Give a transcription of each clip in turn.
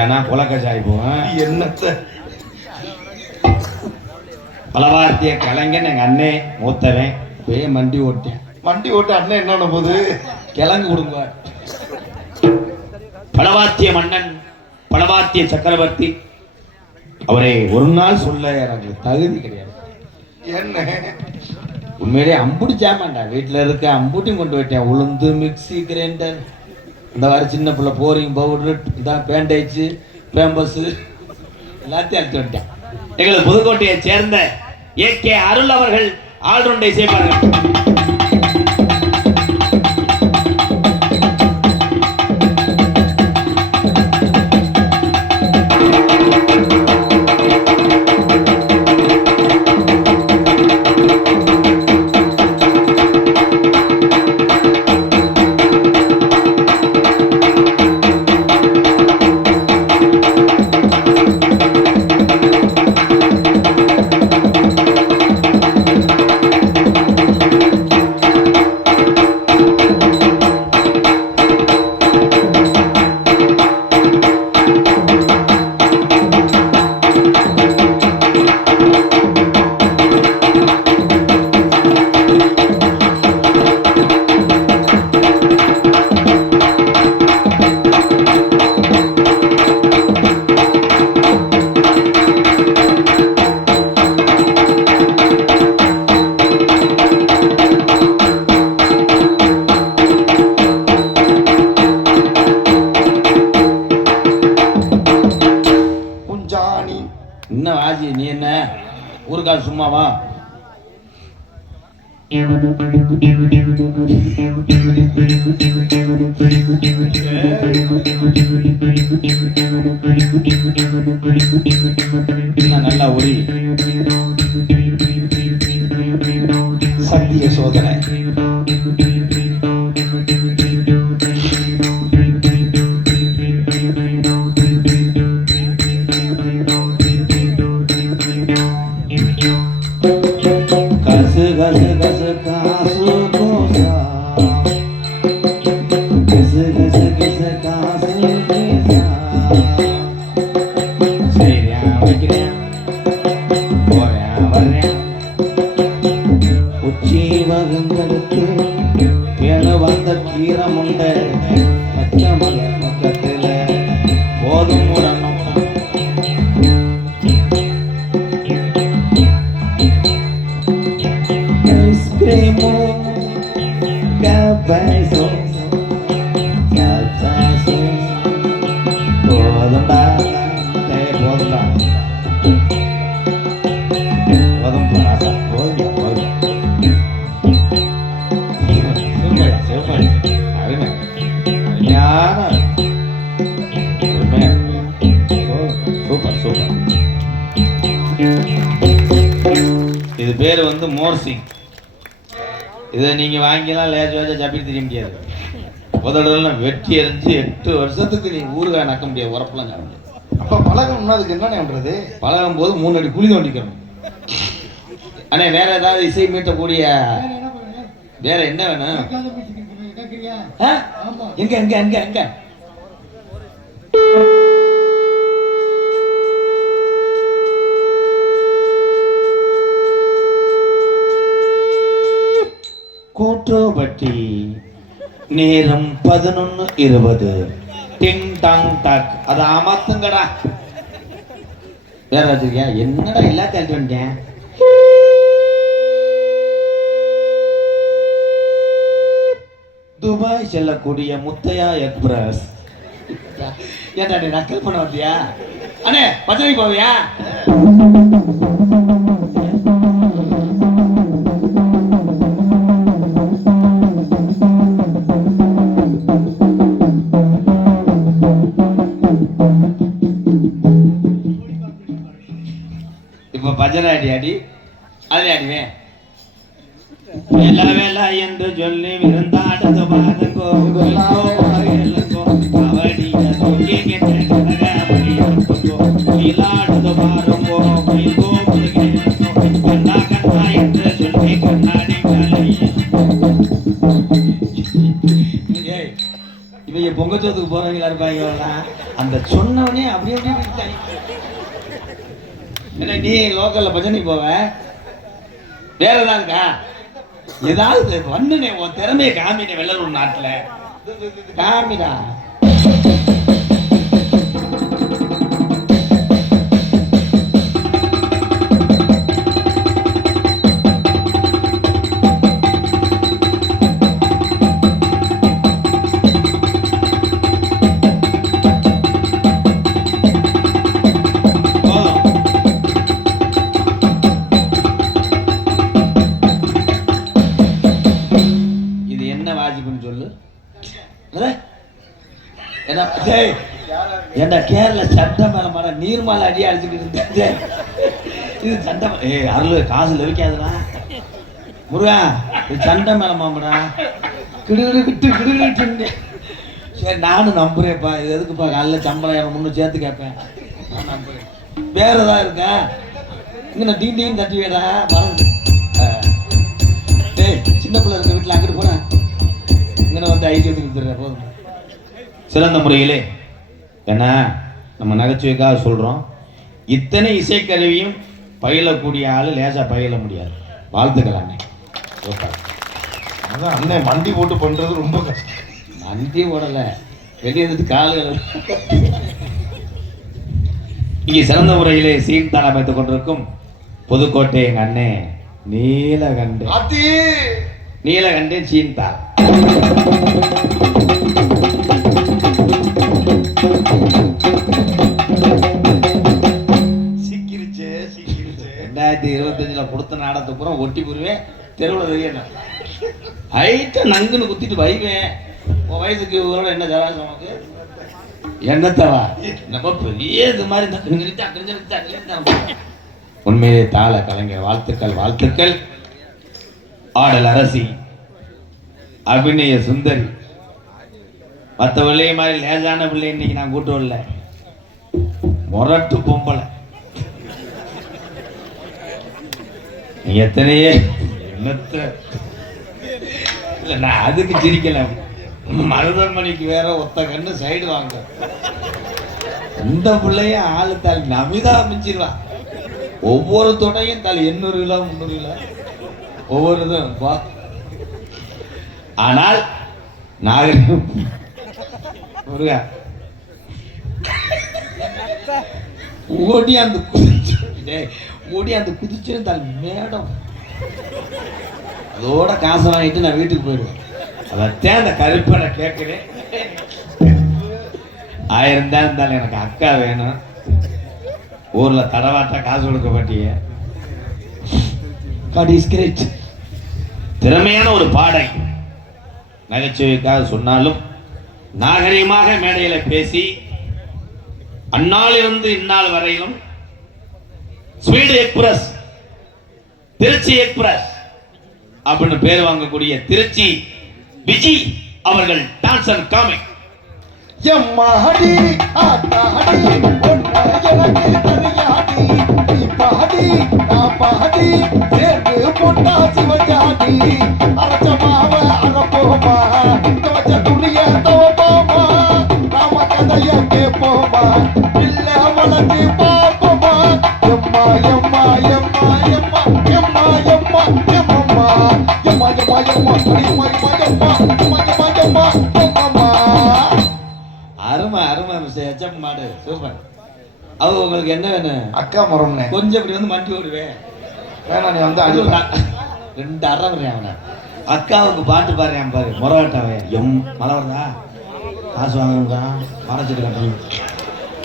ஏன்னா புலக்க சாய் போவேன் என்னத்த? பலவார்த்திய கலைஞன் எங்க அண்ணே மூத்தவன். போய் மண்டி ஓட்டேன் வண்டி ஓட்ட அண்ணன் என்ன போது? கிழங்கு கொடுங்க பலவாத்திய மன்னன் பலவாத்திய சக்கரவர்த்தி. அவரை ஒரு நாள் சொல்ல எனக்கு தகுதி கிடையாது. என்ன? உண்மையிலேயே அம்புடி சாமான்டா வீட்டில் இருக்க அம்புட்டியும் கொண்டு போயிட்டேன். உளுந்து மிக்ஸி கிரைண்டர் இந்த மாதிரி சின்ன பிள்ளை போரிங் பவுடர் இதான் பேண்டேஜ் பேம்பஸ் எல்லாத்தையும் அழைத்து வந்துட்டேன். எங்களது புதுக்கோட்டையை சேர்ந்த ஏ கே அருள் அவர்கள் ஆல்ரவுண்டை செய்வார்கள் நல்லா ஒரி சத்திய சோதனை. Porque வந்து மோர்சிங் இதை நீங்க வாங்கிலாம் லேஜ் வேஜா சப்பி தெரிய முடியாது. முதல்ல வெட்டி எறிஞ்சு எட்டு வருஷத்துக்கு நீ ஊறுகாய் நக்க முடியாது உரப்பெல்லாம் முடியாது. அப்ப பழகணும்னா அதுக்கு என்ன பண்றது? பழகும் போது மூணு அடி குழி தோண்டிக்கணும். அண்ணே வேற ஏதாவது இசை மீட்டக்கூடிய வேற என்ன வேணும்? எங்க எங்க எங்க எங்க? பற்றி நேரம் பதினொன்னு இருபது. டிங் டாங் டாக் அதை அமர்த்துங்கடா. வேற வச்சிருக்கியா? என்னடா எல்லா எடுத்து வந்துட்டேன் துபாய் செல்லக்கூடிய முத்தையா எக்ஸ்பிரஸ் ஏன்டா நீ நக்கல் பண்ண வந்தியா? அண்ணே பத்திரிக்கை போவியா? அடி அடி அதில் அடிவேன் வேலை வேலை என்று சொல்லி விருந்தாடுது பாருங்கோ கபடிய கிட்ட பாருங்கோ கண்ணா கண்ணா என்று சொல்லி கண்ணாடி இவங்க பொங்கச்சோத்துக்கு போறவங்களா இருப்பாங்க அந்த சொன்னவனே அப்படியே அப்படியே என்ன நீ லோக்கல்ல பஜனை போவ? வேற ஏதாவது இருக்கா ஏதாவது வந்துனே உன் திறமையை காமினே வெள்ளலூர் நாட்டுல. காமிடா. என்ன வாஜிப்புன்னு சொல்லு. என்ன டேய், கேரள சட்டை மேல மர நீர்மால அடி அடிச்சுக்கிட்டு இருந்தே இது சண்டை ஏ ஏய் அருள் காசு லவிக்காதுடா. முருகா இது சண்டை மேல மாமடா கிடுகிடு விட்டு கிடுகிடு சரி நானும் நம்புறேன்ப்பா. இது எதுக்குப்பா காலைல சம்பளம் முன்னும் சேர்த்து கேட்பேன். நான் நம்புறேன். வேற ஏதாவது இருக்கா? இங்கே நான் டீ டீன்னு தட்டி வேடா. மறந்து டேய் சின்ன பிள்ளை இருக்க வீட்டில் அங்கிட்டு போனேன் இங்கே வந்து ஐக்கியத்துக்கு கொடுத்துட்றேன் போதும். சிறந்த முறையிலே என்ன நம்ம நகைச்சுவைக்காக சொல்கிறோம் இத்தனை இசைக்கருவியும் பயிலக்கூடிய ஆள் லேசாக பயில முடியாது. வாழ்த்துக்கள் அண்ணே. அதான் அண்ணன் மண்டி போட்டு பண்றது ரொம்ப கஷ்டம். நன்றி ஓடலை. வெளியே இருந்து கால்கள் இங்கே சிறந்த முறையிலே சீன் தாளம் அமைத்துக் கொண்டிருக்கும் புதுக்கோட்டை எங்க அண்ணே நீலகண்டு அத்தி நீலகண்டு சீன் தாள் சிக்கிருச்சே சிக்கிருச்சே. ரெண்டாயிரத்தி இருபத்தஞ்சில் கொடுத்த நாடகத்துக்கு பூரா ஒட்டி போடுவேன். தெருவில் தெரியணும் ஹைட்டாக நங்குன்னு குத்திட்டு வைவேன். உன் வயசுக்கு இவரோட என்ன ஜவாஸ் நமக்கு என்னத்தவா நம்ம பெரிய இது மாதிரி. உண்மையிலே தாள கலைஞர் வாழ்த்துக்கள் வாழ்த்துக்கள். ஆடல் அரசி அபிநய சுந்தரி. மற்ற பிள்ளையை மாதிரி லேசான பிள்ளை இன்னைக்கு நான் கூட்டு வரல. முரட்டு பொம்பளை. நீ எத்தனையே என்னத்த? இல்ல நான் அதுக்கு சிரிக்கல. மருதமணிக்கு வேற ஒத்த கண்ணு சைடு வாங்க. இந்த பிள்ளைய ஆளு தாள் நமிதா அமைச்சிடலாம் ஒவ்வொரு துணையும் தாள் எண்ணூறு கிலோ முந்நூறு கிலோ. ஒவ்வொரு இதுவும் பா ஆனால் நாகரிகம் முருகா. ஓடி அந்த குதிச்சு டேய், ஓடி அந்த குதிச்சு தன் மேடம். அதோட காசு வாங்கிட்டு நான் வீட்டுக்கு போயிடுவேன். அதைத்தான் அந்த கருப்பனை கேட்குறேன். ஆயிரம் தான் இருந்தாலும் எனக்கு அக்கா வேணும். ஊரில் தடவாட்டா காசு கொடுக்க மாட்டிய. காட் இஸ் கிரேட் திறமையான ஒரு பாடை நகைச்சுவைக்காக சொன்னாலும் நாகரிகமாக மேடையில பேசி அந்நாளிலிருந்து இந்நாள் வரையிலும் ஸ்வீடு எக்ஸ்பிரஸ் திருச்சி எக்ஸ்பிரஸ் அப்படின்னு பேர் வாங்கக்கூடிய திருச்சி விஜி அவர்கள் டான்ஸ் அண்ட் காமிக். எம்மாடி எனக்கு நீ பாடி நான் பாடி சிவஜாடி அரைச்ச மாவ அரைப்போமா துவச்ச துணிய துவப்போமா நாம கதைய கேட்போமா இல்ல வளர்ச்சி பார்ப்போமா எம்மா எம்மா எம்மா எம்மா எம்மா எம்மா எம்மம்மா எம்மா எம்மா எம்மா அடியம்மா எம்மா எம்மா எம்மா எம்மா எம்மா எம்மம்மா அருமை அருமை மிஸ்டர் எச்எம் மாடு சூப்பர் அது உங்களுக்கு என்ன வேணும் அக்கா மரம்னே கொஞ்சம் இப்படி வந்து மண்டி விடுவேன் வேணாம் நீ வந்து அடி ரெண்டு அரை வரேன் அவனை. அக்காவுக்கு பாட்டு பாடுறேன் பாரு முறவாட்டாவே. எம். மழை வருதா? காசு வாங்கணும்டா மறைச்சிட்டு கட்டணும்.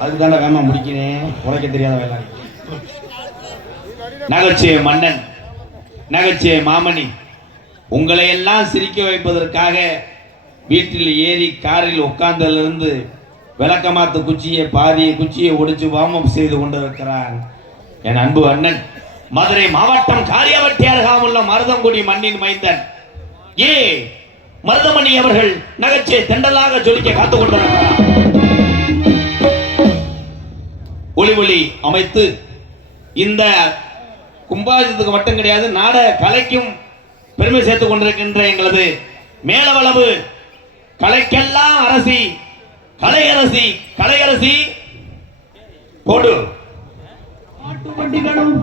அதுக்கு தானே வேமா முடிக்கிறேன் உழைக்க தெரியாத வேலை. நகைச்சுவை மன்னன் நகைச்சுவை மாமணி உங்களை எல்லாம் சிரிக்க வைப்பதற்காக வீட்டில் ஏறி காரில் உட்கார்ந்ததிலிருந்து விளக்கமாத்து குச்சியை பாதி குச்சியை ஒடிச்சு வாமம் செய்து கொண்டிருக்கிறான் என் அன்பு அண்ணன். மதுரை மாவட்டம் காரியாவட்டி அருகாமுள்ள மருதங்குடி மண்ணின் மைந்தன். ஏ மருதமணி அவர்கள் நகைச்சுவை தெண்டலாக ஜொலிக்க காத்துக் கொண்டிருக்கிறார் ஒளி ஒளி அமைத்து இந்த கும்பாஜத்துக்கு மட்டும் கிடையாது நாட கலைக்கும் பெருமை சேர்த்துக் கொண்டிருக்கின்ற எங்களது மேலவளவு கலைக்கெல்லாம் அரசி கலையரசி கலையரசி. போடு. மாட்டு வண்டிகளும்